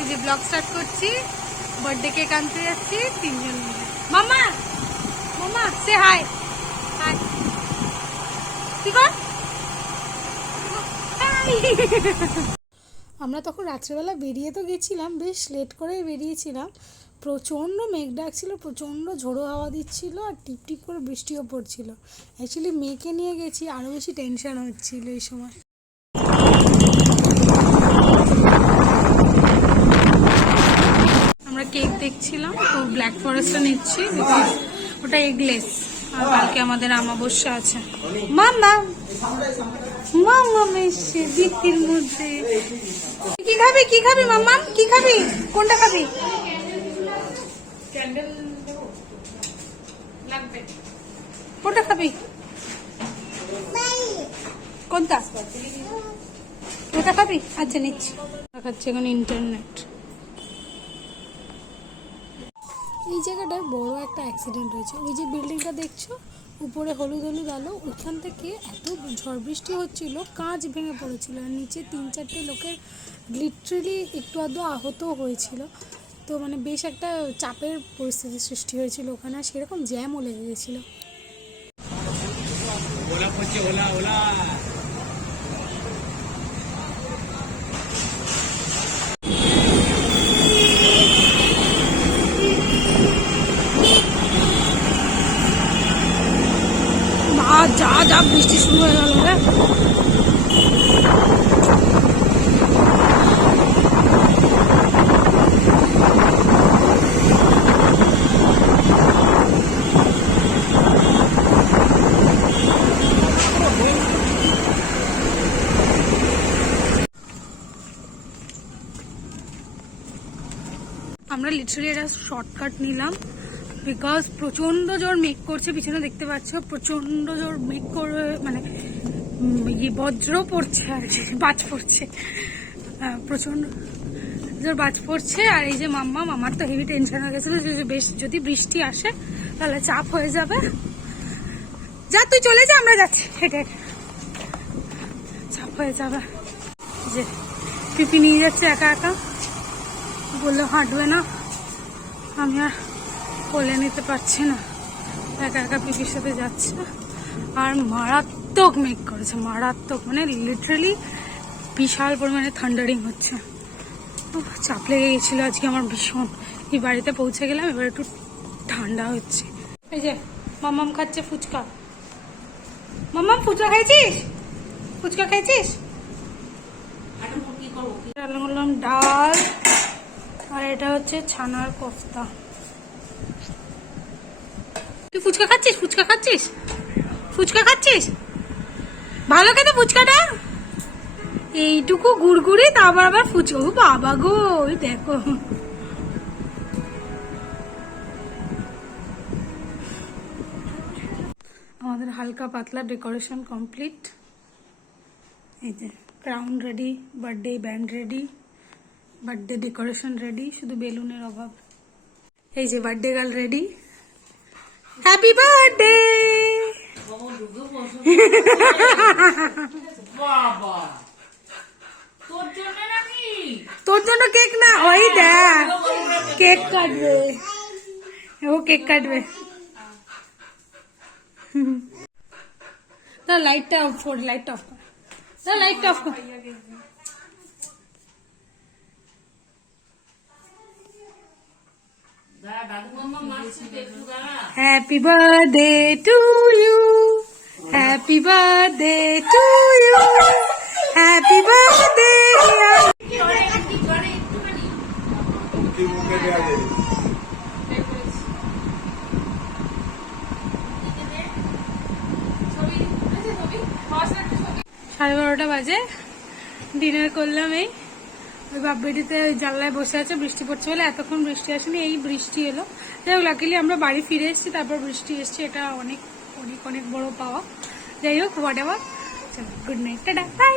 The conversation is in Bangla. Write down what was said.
এই যে ব্লগ স্টার্ট করছি, বার্থডে কেক আনতে যাচ্ছি 3 জন মিলে। মামা মামা সে হাই হাই, কি কর? আমরা তখন রাত্রেবেলা বেরিয়ে তো গেছিলাম, বেশ লেট করে বেরিয়েছিলাম। প্রচণ্ড মেঘ ডাকছিল, প্রচণ্ড ঝোড়ো হাওয়া দিচ্ছিল, আর টিপ টিপ করে বৃষ্টিও পড়ছিল। অ্যাকচুয়ালি মেয়েকে নিয়ে গেছি, আরও বেশি টেনশন হচ্ছিল এই সময়। আমরা কেক দেখছিলাম, তো ব্ল্যাক ফরেস্টটা নিচ্ছি, বিকজ ওটা এগলেস, আর কালকে আমাদের আমাবস্যা আছে। মামা মামা এসছে বৃষ্টির মধ্যে। কি খাবি কি খাবি মামা, কি খাবি, কোনটা খাবি? কোনটা খাবি, কোনটা ওটা খাবি? আচ্ছা নিচ্ছি। দেখাচ্ছে এখন ইন্টারনেট। এই জায়গাটায় বড় একটা অ্যাক্সিডেন্ট হয়েছে। ওই যে বিল্ডিংটা দেখছো, উপরে হলুদ হলুদ আলো, ওইখান থেকে এত ঝড় বৃষ্টি হচ্ছিল, কাঁচ ভেঙে পড়েছিল, আর নিচে 3-4টে লোকের লিটারেলি একটু আধটু আহতও হয়েছিল। তো মানে বেশ একটা চাপের পরিস্থিতি সৃষ্টি হয়েছিল ওখানে, সেরকম জ্যামও লেগে গেছিলো। যা যা বৃষ্টি শুরু হয়ে গেল রে। আমরা লিটারালি একটা শর্টকাট নিলাম, বিকজ প্রচণ্ড জোর মেঘ করছে, পিছনে দেখতে পাচ্ছ প্রচণ্ড জোর মেঘ করে, মানে বজ্র পড়ছে আর কি, বাজ পড়ছে, প্রচণ্ড জোর বাজ পড়ছে। আর এই যে মামার তো হেভি টেনশন হয়ে গেছিলো, বেশ যদি বৃষ্টি আসে তাহলে চাপ হয়ে যাবে। যা তুই চলে যা, আমরা যাচ্ছি, হেঁটে চাপ হয়ে যাবে। যে পিপি নিয়ে যাচ্ছে একা একা, বললে হাঁটবে না, আমি আর কোলে নিতে পারছি না, একা একা পিপির সাথে যাচ্ছে। আর মারাত্মক মেঘ করেছে, মারাত্মক, মানে লিটারালি বিশাল পরিমাণে থান্ডারিং হচ্ছে। চাপ লেগে গেছিল আজকে আমার ভীষণ। এই বাড়িতে পৌঁছে গেলাম, এবার একটু ঠান্ডা হচ্ছে। এই যে মামাম খাচ্ছে ফুচকা। মামাম ফুচকা খাইছিস? ফুচকা খাইছিস? রান্না করলাম ডাল, আর এটা হচ্ছে ছানার কোফতা। তুই ফুচকা খাচ্ছিস? ফুচকা খাচ্ছিস? ফুচকা খাচ্ছিস? ভালো খেতে ফুচকাটা, এইটুকু গুড়গুড়ি, তারপর আবার ফুচকা। ও বাবা গো, ওই দেখো। আমাদের হালকা পাতলা ডেকোরেশন কমপ্লিট। এই যে crown ready, birthday band ready, birthday decoration ready, শুধু বেলুনের অভাব। এই যে birthday girl ready, happy birthday. তোর জন্য কেক না, ওই দেখ কেক কাটবে, ও কেক কাটবে। লাইটটা অফ কর, লাইটটা অফ কর, লাইটটা অফ কর। Happy birthday to you, happy birthday to you, happy birthday dear. সাড়ে 12টা বাজে, ডিনার করলাম। এই ওই বাপবেটিতে ওই জানলায় বসে আছে, বৃষ্টি পড়ছে বলে এতক্ষণ বৃষ্টি আসেনি, এই বৃষ্টি এলো। যাই হোক লাকিলি আমরা বাড়ি ফিরে এসেছি, তারপর বৃষ্টি এসছে, এটা অনেক অনেক অনেক বড় পাওয়া। যাই হোক হোয়াট এভার, চলো গুড নাইট, টাটা বাই।